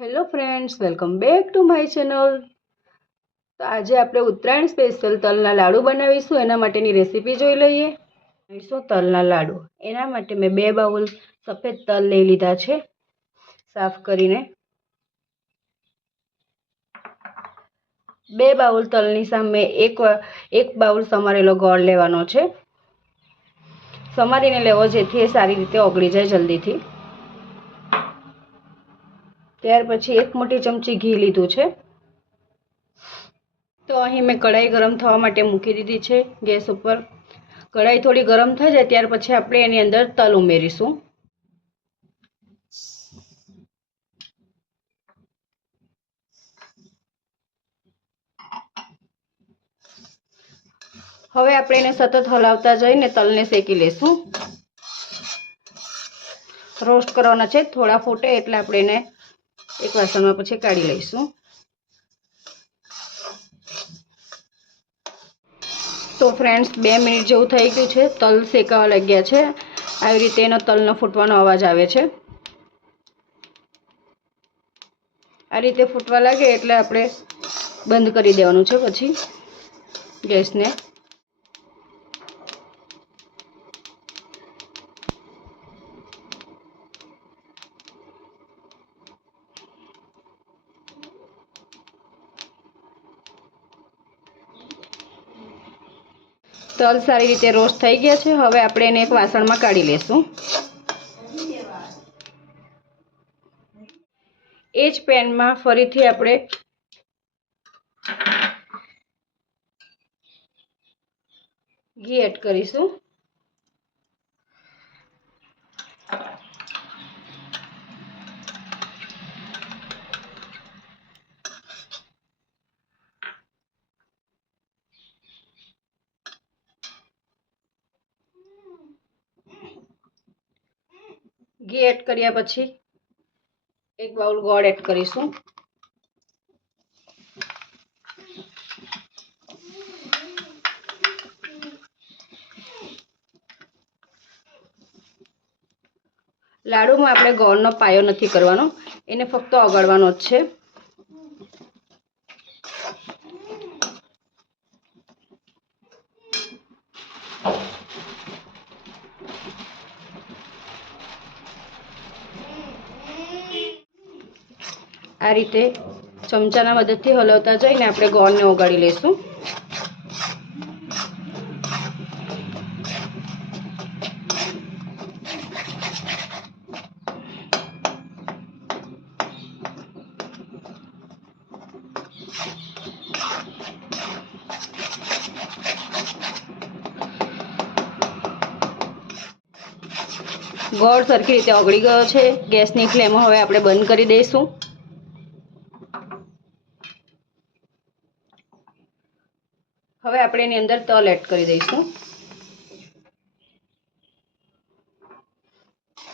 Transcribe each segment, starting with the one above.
Hello friends, welcome back to my channel. તો આજે આપણે ઉત્તરાયણ સ્પેશિયલ તલના લાડુ બનાવીશું। એના માટેની રેસીપી જોઈ લઈએ। બનાવીશું તલના લાડુ। એના માટે મેં 2 બાઉલ સફેદ તલ લઈ લીધા છે સાફ કરીને। 2 બાઉલ તલની સામે એક બાઉલ સમારેલો ગોળ લેવાનો છે। સમારીને લેવો જેથી એ સારી રીતે ઓગળી જાય જલ્દીથી। ત્યાર પછી 1 મોટી ચમચી ઘી લીધું છે। તો અહીં મેં કઢાઈ ગરમ થવા માટે મૂકી દીધી છે ગેસ ઉપર। કઢાઈ થોડી ગરમ થઈ જાય ત્યાર પછી આપણે એની અંદર તલ ઉમેરીશું। હવે આપણે એને સતત હલાવતા જઈને તલને શેકી લેશું। રોસ્ટ કરવાના છે, થોડા ફૂટે એટલે આપણે એને એક વાસણમાં પછી કાઢી લઈશું। તો ફ્રેન્ડ્સ 2 મિનિટ જેવું થઈ ગયું છે, તલ શેકાવા લાગ્યા છે। આવી રીતે એનો તલનો ફૂટવાનો અવાજ આવે છે। આ રીતે ફૂટવા લાગે એટલે આપણે બંધ કરી દેવાનું છે પછી ગેસને। તલ સારી રીતે રોસ્ટ થઈ ગયા છે। હવે આપણે એને એક વાસણમાં કાઢી લેશું। એ જ પેનમાં ફરીથી આપણે ઘી એડ કરીશું। ઘી એડ કર્યા પછી 1 બાઉલ ગોળ એડ કરીશું। લાડુમાં આપણે ગોળનો પાયો નથી કરવાનો, એને ફક્ત ઓગાળવાનો જ છે। આ રીતે ચમચાના મદદથી હલાવતા જઈને આપણે ગોળને ઓગાળી લઈશું। ગોળ સરખી રીતે ઓગળી ગયો છે। ગેસની ફ્લેમ હવે આપણે બંધ કરી દઈશું। હવે આપણે એની અંદર તલ એડ કરી દઈશું।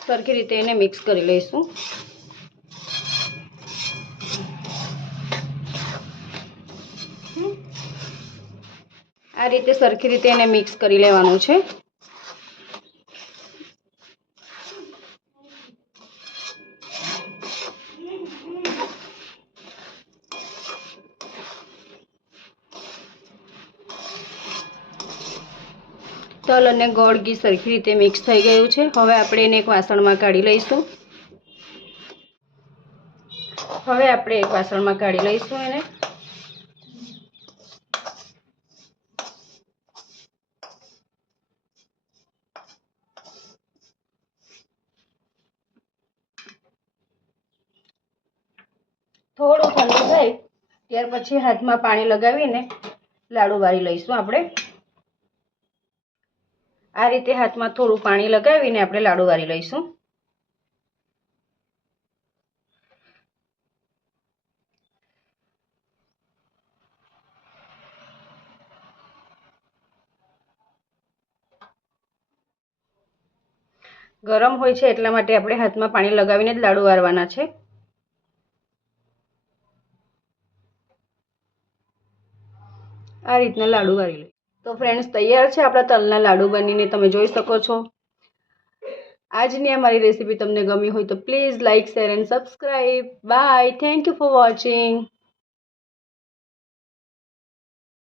સરખી રીતે એને મિક્સ કરી લઈશું। આ રીતે સરખી રીતે એને મિક્સ કરી લેવાનું છે। તલ અને ગોળ ઘી સરખી રીતે મિક્સ થઈ ગયું છે। હવે આપણે એને એક વાસણમાં કાઢી લઈશું। એને થોડું ઠંડુ થાય ત્યાર પછી હાથમાં પાણી લગાવીને લાડુ વાળી લઈશું। આપણે આ રીતે હાથમાં થોડું પાણી લગાવીને આપણે લાડુ વાળી લઈશું। ગરમ હોય છે એટલા માટે આપણે હાથમાં પાણી લગાવીને જ લાડુ વાળવાના છે। આ રીતના લાડુ વાળી લઈએ। તો ફ્રેન્ડ્સ તૈયાર છે આપણા તલના લાડુ બનીને, તમે જોઈ શકો છો। આજની આ મારી રેસીપી તમને ગમી હોય તો please like share and subscribe. Bye. Thank you for watching.